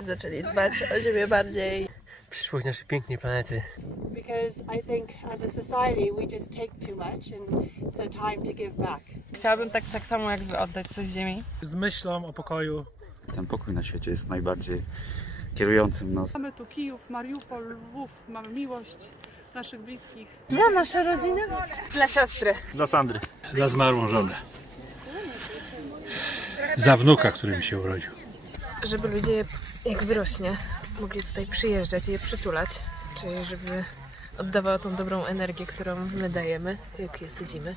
zaczęli dbać o siebie bardziej. Przyszłość naszej pięknej planety. because I think as a society we just take too much and it's a time to give back. Chciałabym tak, tak samo jakby oddać coś ziemi. z myślą o pokoju. Ten pokój na świecie jest najbardziej kierującym nas. Mamy tu Kijów, Mariupol, Lwów, mamy miłość naszych bliskich. Za nasze rodziny. Dla siostry. Dla Sandry. Za zmarłą żonę. Za wnuka, który mi się urodził. Żeby ludzie, jak wyrośnie, mogli tutaj przyjeżdżać i je przytulać. Czyli żeby oddawało tą dobrą energię, którą my dajemy, jak je sadzimy.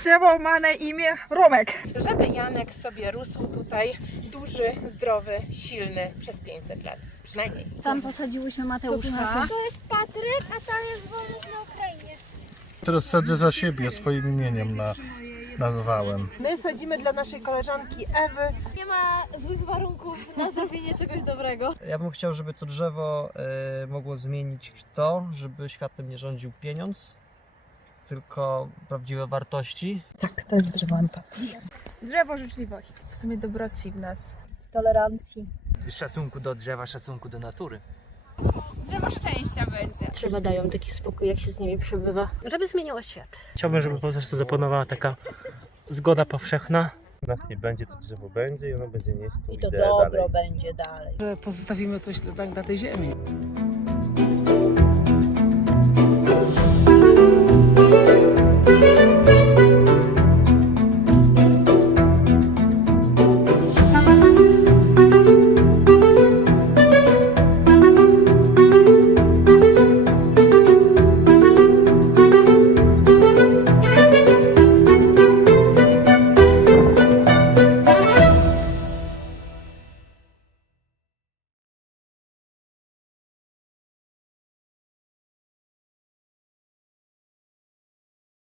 Drzewo ma na imię Romek. Żeby Janek sobie rósł tutaj duży, zdrowy, silny przez 500 lat. Przynajmniej. Tam posadziłyśmy Mateuszka. To jest Patryk, a tam jest wolność na Ukrainie. Teraz sadzę za siebie, swoim imieniem na, nazwałem. My sadzimy dla naszej koleżanki Ewy Nie ma złych warunków na zrobienie czegoś dobrego. Ja bym chciał, żeby to drzewo e, mogło zmienić to, żeby światem nie rządził pieniądz, tylko prawdziwe wartości. Tak, to jest drzewo empatii. Drzewo życzliwości. W sumie dobroci w nas. Tolerancji. Szacunku do drzewa, szacunku do natury. Drzewo szczęścia będzie. Drzewa dają taki spokój, jak się z nimi przebywa. Żeby zmieniło świat. Chciałbym, żeby po prostu zapanowała taka zgoda powszechna. Nas nie będzie, to drzewo będzie i ono będzie nieść tą I to ideę dobro dalej. będzie dalej. Że pozostawimy coś tak na tej ziemi.